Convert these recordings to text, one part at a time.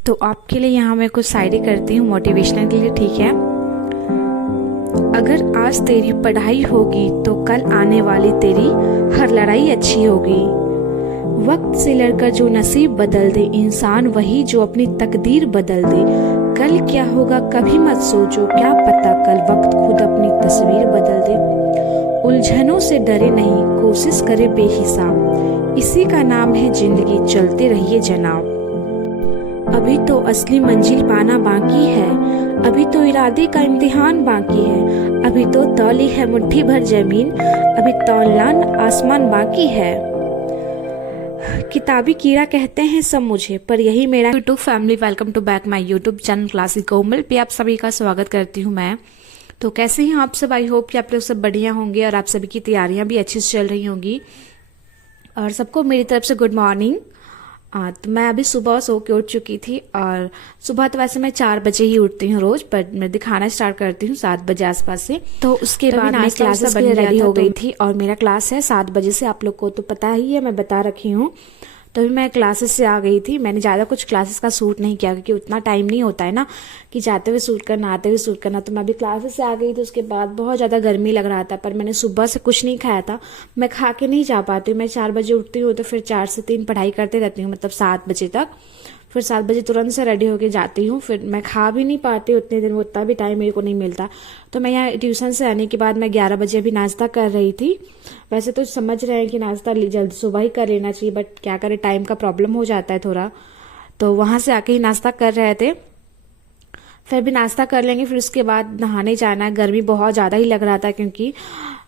तो आपके लिए यहाँ मैं कुछ शायरी करती हूँ मोटिवेशनल के लिए, ठीक है। अगर आज तेरी पढ़ाई होगी तो कल आने वाली तेरी हर लड़ाई अच्छी होगी। वक्त से लड़कर जो नसीब बदल दे, इंसान वही जो अपनी तकदीर बदल दे। कल क्या होगा कभी मत सोचो, क्या पता कल वक्त खुद अपनी तस्वीर बदल दे। उलझनों से डरे नहीं, कोशिश करे बेहिसाब, इसी का नाम है जिंदगी, चलते रहिए जनाब। अभी तो असली मंजिल पाना बाकी है, अभी तो इरादे का इम्तिहान बाकी है। अभी तो तौली है मुट्ठी भर जमीन, अभी तौलान आसमान बाकी है। किताबी कीड़ा कहते हैं सब मुझे, पर यही मेरा YouTube family. Welcome to back my YouTube channel classic Komal पे आप सभी का स्वागत करती हूँ मैं। तो कैसे हैं आप सब? आई होप कि आप लोग सब बढ़िया होंगे और आप सभी की तैयारियां भी अच्छी से चल रही होंगी। और सबको मेरी तरफ से गुड मॉर्निंग। तो मैं अभी सुबह सो के उठ चुकी थी, और सुबह तो वैसे मैं 4 बजे ही उठती हूँ रोज, पर मैं दिखाना स्टार्ट करती हूँ 7 बजे आसपास से। तो उसके बाद मैं क्लासेस के लिए रेडी हो गई थी, और मेरा क्लास है 7 बजे से, आप लोग को तो पता ही है, मैं बता रखी हूँ। तभी मैं क्लासेस से आ गई थी। मैंने ज़्यादा कुछ क्लासेस का शूट नहीं किया, क्योंकि उतना टाइम नहीं होता है ना कि जाते हुए शूट करना आते हुए शूट करना। तो मैं अभी क्लासेस से आ गई थी। उसके बाद बहुत ज़्यादा गर्मी लग रहा था, पर मैंने सुबह से कुछ नहीं खाया था, मैं खा के नहीं जा पाती हूँ। मैं 4 बजे उठती हूँ, तो फिर 4 से 3 पढ़ाई करते रहती हूँ, मतलब 7 बजे तक। फिर 7 बजे तुरंत से रेडी होके जाती हूँ। फिर मैं खा भी नहीं पाती उतने दिन, उतना भी टाइम मेरे को नहीं मिलता। तो मैं यहाँ ट्यूशन से आने के बाद मैं 11 बजे अभी नाश्ता कर रही थी। वैसे तो समझ रहे हैं कि नाश्ता जल्दी सुबह ही कर लेना चाहिए, बट क्या करें, टाइम का प्रॉब्लम हो जाता है थोड़ा। तो वहाँ से आके ही नाश्ता कर रहे थे। फिर भी नाश्ता कर लेंगे, फिर उसके बाद नहाने जाना है। गर्मी बहुत ज़्यादा ही लग रहा था, क्योंकि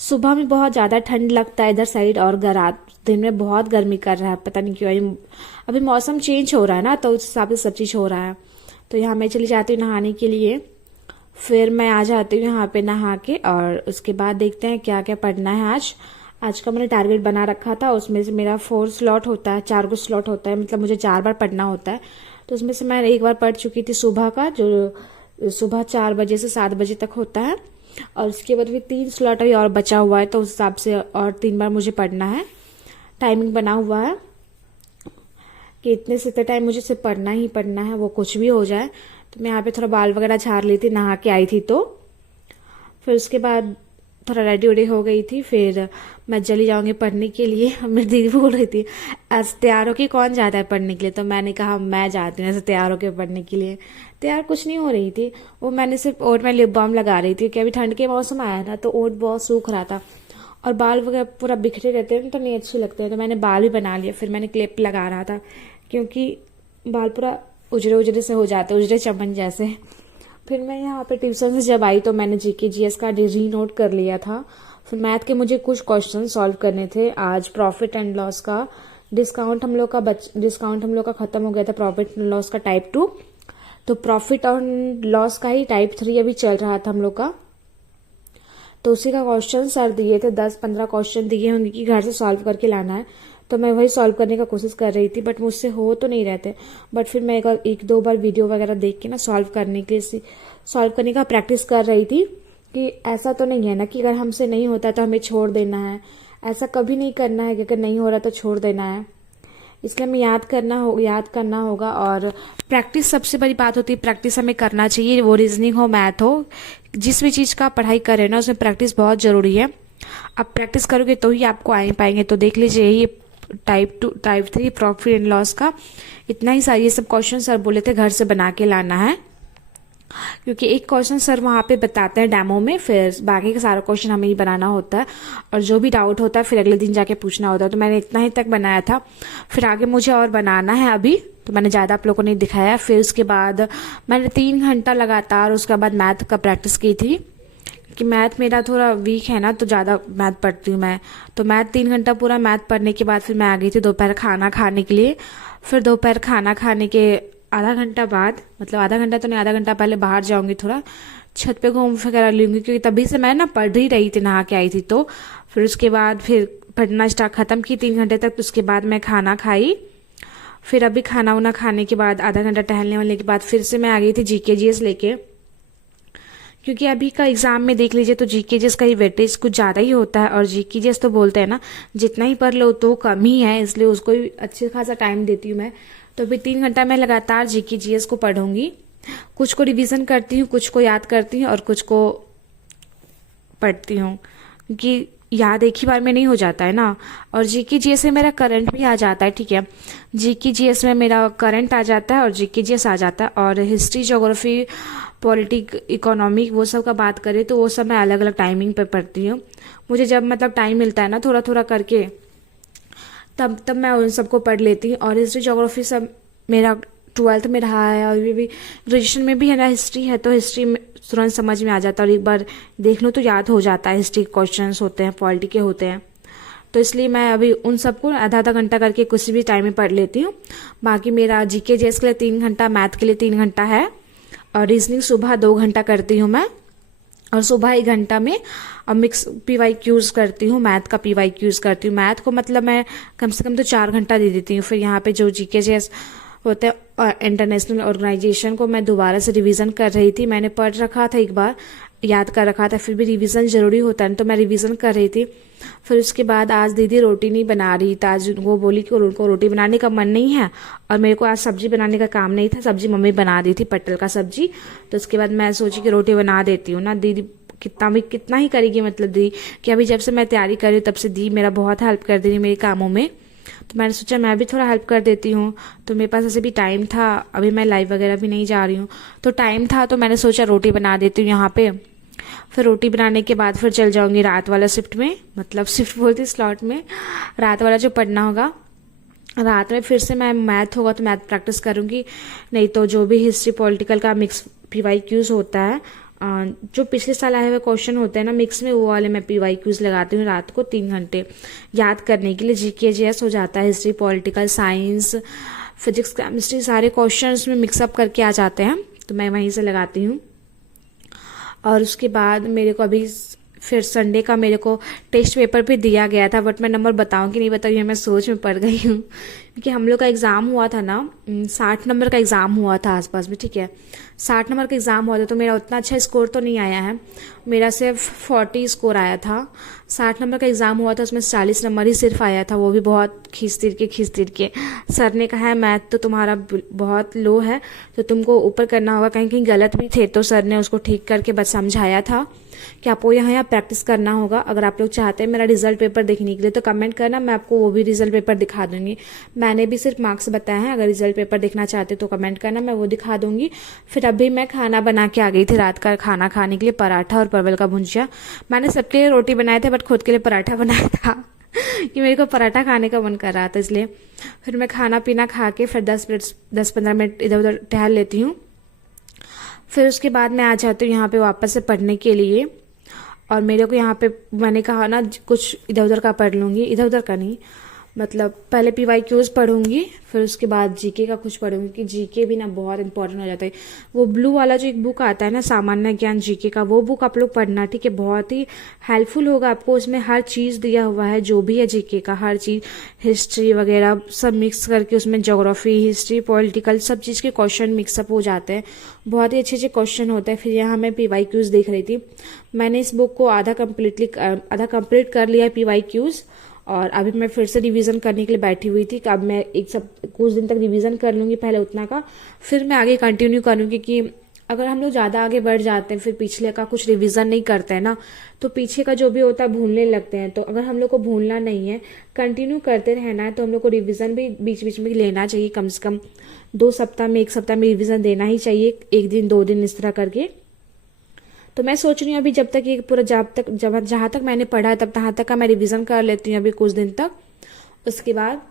सुबह में बहुत ज़्यादा ठंड लगता है इधर साइड, और रात दिन में बहुत गर्मी कर रहा है, पता नहीं क्यों। अभी मौसम चेंज हो रहा है ना, तो उस हिसाब से सब चीज़ हो रहा है। तो यहाँ मैं चली जाती हूँ नहाने के लिए। फिर मैं आ जाती हूँ यहाँ पे नहा के, और उसके बाद देखते हैं क्या क्या पढ़ना है आज का मैंने टारगेट बना रखा था। उसमें से मेरा 4 स्लॉट होता है, 4 स्लॉट होता है, मतलब मुझे 4 बार पढ़ना होता है। तो उसमें से मैं एक बार पढ़ चुकी थी सुबह का, जो सुबह 4 बजे से 7 बजे तक होता है। और उसके बाद भी 3 स्लॉट अभी और बचा हुआ है, तो उस हिसाब से और 3 बार मुझे पढ़ना है। टाइमिंग बना हुआ है कि इतने से इतने टाइम मुझे सिर्फ पढ़ना ही पढ़ना है, वो कुछ भी हो जाए। तो मैं यहाँ पे थोड़ा बाल वगैरह झाड़ ली थी, नहा के आई थी। तो फिर उसके बाद थोड़ा रेडी वेडी हो गई थी। फिर मैं चली जाऊंगी पढ़ने के लिए। मेरी दीदी बोल रही थी आज तैयार होके कौन जाता है पढ़ने के लिए, तो मैंने कहा मैं जाती हूँ ऐसे तैयार होके पढ़ने के लिए। तैयार कुछ नहीं हो रही थी, वो मैंने सिर्फ ओट में लिप बाम लगा रही थी, क्योंकि अभी ठंड के मौसम आया ना, तो ओट बहुत सूख रहा था, और बाल वगैरह पूरा बिखरे रहते हैं तो नहीं अच्छे लगते हैं। तो मैंने बाल भी बना लिया। फिर मैंने क्लिप लगा रहा था, क्योंकि बाल पूरा उजरे उजरे से हो जाते, उजरे चमन जैसे। फिर मैं यहाँ पे ट्यूशन से जब आई, तो मैंने जीके जीएस का री नोट कर लिया था। फिर मैथ के मुझे कुछ क्वेश्चन सॉल्व करने थे। आज प्रॉफिट एंड लॉस का डिस्काउंट हम लोग का खत्म हो गया था, प्रॉफिट एंड लॉस का टाइप 2। तो प्रॉफिट एंड लॉस का ही टाइप 3 अभी चल रहा था हम लोग का। तो उसी का क्वेश्चन सर दिए थे, 10-15 क्वेश्चन दिए होंगे कि घर से सॉल्व करके लाना है। तो मैं वही सॉल्व करने का कोशिश कर रही थी, बट मुझसे हो तो नहीं रहते। बट फिर मैं एक दो बार वीडियो वगैरह देख के ना सॉल्व करने का प्रैक्टिस कर रही थी, कि ऐसा तो नहीं है ना कि अगर हमसे नहीं होता तो हमें छोड़ देना है। ऐसा कभी नहीं करना है कि अगर नहीं हो रहा तो छोड़ देना है। इसलिए हमें याद करना होगा। और प्रैक्टिस सबसे बड़ी बात होती है, प्रैक्टिस हमें करना चाहिए। वो रीजनिंग हो, मैथ हो, जिस भी चीज़ का पढ़ाई करें ना, उसमें प्रैक्टिस बहुत ज़रूरी है। आप प्रैक्टिस करोगे तो ही आपको आ पाएंगे। तो देख लीजिए, ये टाइप 3 प्रॉफिट एंड लॉस का इतना ही सारी ये सब क्वेश्चन सर बोले थे घर से बना के लाना है, क्योंकि एक क्वेश्चन सर वहाँ पे बताते हैं डेमो में, फिर बाकी का सारा क्वेश्चन हमें ही बनाना होता है। और जो भी डाउट होता है फिर अगले दिन जाके पूछना होता है। तो मैंने इतना ही तक बनाया था, फिर आगे मुझे और बनाना है अभी, तो मैंने ज़्यादा आप लोगों को नहीं दिखाया। फिर उसके बाद मैंने 3 घंटा लगातार उसके बाद मैथ का प्रैक्टिस की थी, कि मैथ मेरा थोड़ा वीक है ना, तो ज़्यादा मैथ पढ़ती हूँ मैं। तो मैथ 3 घंटा पूरा मैथ पढ़ने के बाद फिर मैं आ गई थी दोपहर खाना खाने के लिए। फिर दोपहर खाना खाने के आधा घंटा बाद, मतलब आधा घंटा तो नहीं, आधा घंटा पहले बाहर जाऊंगी, थोड़ा छत पे घूम वगैरह लूँगी, क्योंकि तभी से मैं ना पढ़ ही रही थी, नहा के आई थी। तो फिर उसके बाद फिर पढ़ना स्टार्ट खत्म की 3 घंटे तक। तो उसके बाद मैं खाना खाई। फिर अभी खाना वाना खाने के बाद आधा घंटा टहलने वाले के बाद फिर से मैं आ गई थी जीके जीएस लेके, क्योंकि अभी का एग्जाम में देख लीजिए तो जीके जीएस का ही वेटेज कुछ ज़्यादा ही होता है। और जीके जीएस तो बोलते हैं ना, जितना ही पढ़ लो तो कम ही है, इसलिए उसको ही अच्छे खासा टाइम देती हूँ मैं। तो अभी 3 घंटा मैं लगातार जीके जीएस को पढ़ूंगी। कुछ को रिवीजन करती हूँ, कुछ को याद करती हूँ और कुछ को पढ़ती हूँ, क्योंकि याद एक ही बार में नहीं हो जाता है ना। और जीके जीएस में मेरा करंट भी आ जाता है, ठीक है। जीके जीएस में मेरा करंट आ जाता है और जीके जीएस आ जाता है। और हिस्ट्री, ज्योग्राफी, पॉलिटिक, इकोनॉमिक, वो सब का बात करें तो वो सब मैं अलग अलग टाइमिंग पे पढ़ती हूँ। मुझे जब मतलब टाइम मिलता है ना थोड़ा थोड़ा करके, तब मैं उन सबको पढ़ लेती हूँ। और हिस्ट्री, ज्योग्राफी सब मेरा 12th में रहा है और भी ग्रेजुएशन में भी है ना हिस्ट्री है, तो हिस्ट्री में तुरंत समझ में आ जाता है और एक बार देख लो तो याद हो जाता है। हिस्ट्री क्वेश्चंस होते हैं, पॉलिटी के होते हैं, तो इसलिए मैं अभी उन सबको आधा आधा घंटा करके किसी भी टाइम में पढ़ लेती हूँ। बाकी मेरा जीके जेएस के लिए 3 घंटा, मैथ के लिए 3 घंटा है। और रीजनिंग सुबह 2 घंटा करती हूँ मैं, और सुबह 1 घंटा में मिक्स PYQs करती हूँ, मैथ का PYQs करती हूँ। मैथ को मतलब मैं कम से कम तो 4 घंटा दे देती हूँ। फिर यहाँ पे जो जीके जेएस होते हैं इंटरनेशनल ऑर्गेनाइजेशन को मैं दोबारा से रिवीजन कर रही थी। मैंने पढ़ रखा था, एक बार याद कर रखा था, फिर भी रिवीजन जरूरी होता है तो मैं रिवीजन कर रही थी। फिर उसके बाद आज दीदी रोटी नहीं बना रही था, आज वो बोली कि उनको रोटी बनाने का मन नहीं है और मेरे को आज सब्जी बनाने का काम नहीं था। सब्जी मम्मी बना दी थी, पटल का सब्जी। तो उसके बाद मैं सोची कि रोटी बना देती हूँ ना। दीदी कितना ही करेगी, मतलब दी कि अभी जब से मैं तैयारी कर रही हूँ तब से दी मेरा बहुत हेल्प कर दे रही मेरे कामों में। तो मैंने सोचा मैं भी थोड़ा हेल्प कर देती हूँ। तो मेरे पास ऐसे भी टाइम था, अभी मैं लाइव वगैरह भी नहीं जा रही हूँ तो टाइम था, तो मैंने सोचा रोटी बना देती हूँ यहाँ पे। फिर रोटी बनाने के बाद फिर चल जाऊंगी रात वाला शिफ्ट में, मतलब शिफ्ट बोलती स्लॉट में, रात वाला जो पढ़ना होगा। रात में फिर से मैं मैथ होगा तो मैथ प्रैक्टिस करूंगी, नहीं तो जो भी हिस्ट्री पॉलिटिकल का मिक्स PYQs होता है, जो पिछले साल आए हुए क्वेश्चन होते हैं ना मिक्स में, वो वाले मैं PYQs लगाती हूँ रात को 3 घंटे याद करने के लिए। जीके जीएस हो जाता है, history, political science, physics, chemistry, सारे क्वेश्चन में मिक्सअप करके आ जाते हैं, तो मैं वहीं से लगाती हूँ। और उसके बाद मेरे को अभी फिर संडे का मेरे को टेस्ट पेपर भी दिया गया था, बट मैं नंबर बताऊँ कि नहीं बताऊँ मैं सोच में पड़ गई हूँ, क्योंकि हम लोग का एग्ज़ाम हुआ था ना, 60 नंबर का एग्ज़ाम हुआ था आसपास में, ठीक है। 60 नंबर का एग्ज़ाम हुआ था तो मेरा उतना अच्छा स्कोर तो नहीं आया है, मेरा सिर्फ 40 स्कोर आया था। 60 नंबर का एग्ज़ाम हुआ था, उसमें 40 नंबर ही सिर्फ आया था, वो भी बहुत खींच तीर के। सर ने कहा है मैथ तो तुम्हारा बहुत लो है तो तुमको ऊपर करना होगा, कहीं कहीं गलत भी थे तो सर ने उसको ठीक करके बस समझाया था कि आपको यहाँ प्रैक्टिस करना होगा। अगर आप लोग चाहते हैं मेरा रिजल्ट पेपर देखने के लिए तो कमेंट करना, मैं आपको वो भी रिजल्ट पेपर दिखा दूंगी। मैंने भी सिर्फ मार्क्स बताए हैं, अगर रिजल्ट पेपर देखना चाहते तो कमेंट करना, मैं वो दिखा दूंगी। फिर अभी मैं खाना बना के आ गई थी, रात का खाना खाने के लिए पराठा और परवल का भुजिया। मैंने सबके लिए रोटी बनाए थे बट खुद के लिए पराठा बनाया था कि मेरे को पराठा खाने का मन कर रहा था, इसलिए। फिर मैं खाना पीना खा के फिर 10-15 मिनट इधर उधर टहल लेती हूँ। फिर उसके बाद मैं आ जाती हूँ यहाँ पे वापस से पढ़ने के लिए। और मेरे को यहाँ पे मैंने कहा ना कुछ इधर उधर का पढ़ लूँगी, इधर उधर का नहीं, मतलब पहले PYQs पढ़ूंगी, फिर उसके बाद जीके का कुछ पढ़ूंगी, कि जीके भी ना बहुत इंपॉर्टेंट हो जाता है। वो ब्लू वाला जो एक बुक आता है ना सामान्य ज्ञान जीके का, वो बुक आप लोग पढ़ना, ठीक है। बहुत ही हेल्पफुल होगा आपको, उसमें हर चीज़ दिया हुआ है जो भी है जीके का, हर चीज़, हिस्ट्री वगैरह सब मिक्स करके उसमें ज्योग्राफी, हिस्ट्री, पॉलिटिकल सब चीज़ के क्वेश्चन मिक्सअप हो जाते हैं, बहुत ही अच्छे अच्छे क्वेश्चन होते हैं। फिर यहाँ मैं PYQs देख रही थी, मैंने इस बुक को आधा कंप्लीट कर लिया PYQs, और अभी मैं फिर से रिवीजन करने के लिए बैठी हुई थी कि अब मैं कुछ दिन तक रिवीजन कर लूँगी पहले उतना का, फिर मैं आगे कंटिन्यू करूँगी। कि अगर हम लोग ज़्यादा आगे बढ़ जाते हैं फिर पिछले का कुछ रिवीजन नहीं करते हैं ना, तो पीछे का जो भी होता है भूलने लगते हैं। तो अगर हम लोग को भूलना नहीं है, कंटिन्यू करते रहना है, तो हम लोग को रिवीजन भी बीच बीच में लेना चाहिए, कम से कम 2 सप्ताह में 1 सप्ताह में रिवीजन देना ही चाहिए, 1 दिन 2 दिन इस तरह करके। तो मैं सोच रही हूँ अभी जब तक ये पूरा जहाँ तक मैंने पढ़ा है तब तहाँ तक का मैं रिवीजन कर लेती हूँ अभी कुछ दिन तक। उसके बाद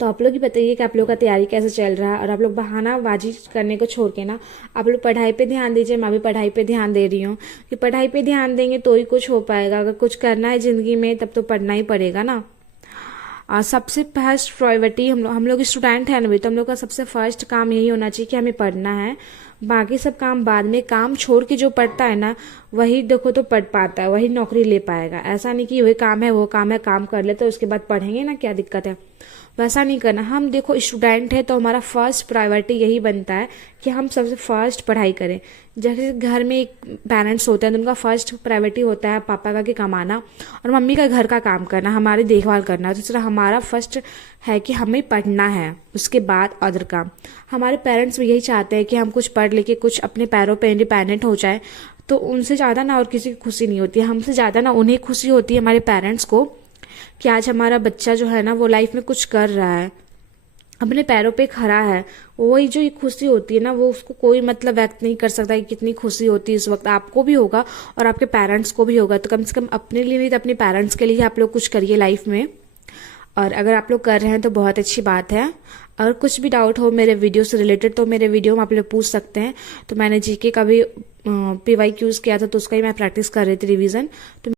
तो आप लोग ही बताइए कि आप लोग का तैयारी कैसे चल रहा है, और आप लोग बहानाबाजी करने को छोड़ के ना आप लोग पढ़ाई पे ध्यान दीजिए। मैं भी पढ़ाई पे ध्यान दे रही हूँ कि पढ़ाई पे ध्यान देंगे तो ही कुछ हो पाएगा। अगर कुछ करना है जिंदगी में तब तो पढ़ना ही पड़ेगा ना। सबसे फर्स्ट प्रायोरिटी हम लोग स्टूडेंट हैं ना, तो हम लोग का सबसे फर्स्ट काम यही होना चाहिए कि हमें पढ़ना है, बाकी सब काम बाद में। काम छोड़ के जो पढ़ता है ना वही देखो तो पढ़ पाता है, वही नौकरी ले पाएगा। ऐसा नहीं कि वही काम है वो काम है, काम कर ले तो उसके बाद पढ़ेंगे ना, क्या दिक्कत है। वैसा नहीं करना। हम देखो स्टूडेंट है तो हमारा फर्स्ट प्रायोरिटी यही बनता है कि हम सबसे फर्स्ट पढ़ाई करें। जैसे घर में एक पेरेंट्स होते हैं तो उनका फर्स्ट प्रायोरिटी होता है पापा का कि कमाना और मम्मी का घर का काम करना, हमारी देखभाल करना। तो इस तरह हमारा फर्स्ट है कि हमें पढ़ना है, उसके बाद अदर काम। हमारे पेरेंट्स भी यही चाहते हैं कि हम कुछ पढ़ लेके कुछ अपने पैरों पे इंडिपेंडेंट हो जाए। तो उनसे ज़्यादा ना और किसी की खुशी नहीं होती है, हमसे ज़्यादा ना उन्हें खुशी होती है हमारे पेरेंट्स को कि आज हमारा बच्चा जो है ना वो लाइफ में कुछ कर रहा है, अपने पैरों पे खड़ा है। वही जो ये खुशी होती है ना वो उसको कोई मतलब व्यक्त नहीं कर सकता कि कितनी खुशी होती है इस वक्त। आपको भी होगा और आपके पेरेंट्स को भी होगा। तो कम से कम अपने लिए नहीं तो अपने पेरेंट्स के लिए आप लोग कुछ करिए लाइफ में। और अगर आप लोग कर रहे हैं तो बहुत अच्छी बात है। और कुछ भी डाउट हो मेरे वीडियो से रिलेटेड तो मेरे वीडियो में आप लोग पूछ सकते हैं। तो मैंने जीके का भी PYQs किया था तो उसका ही मैं प्रैक्टिस कर रही थी रिवीजन। तो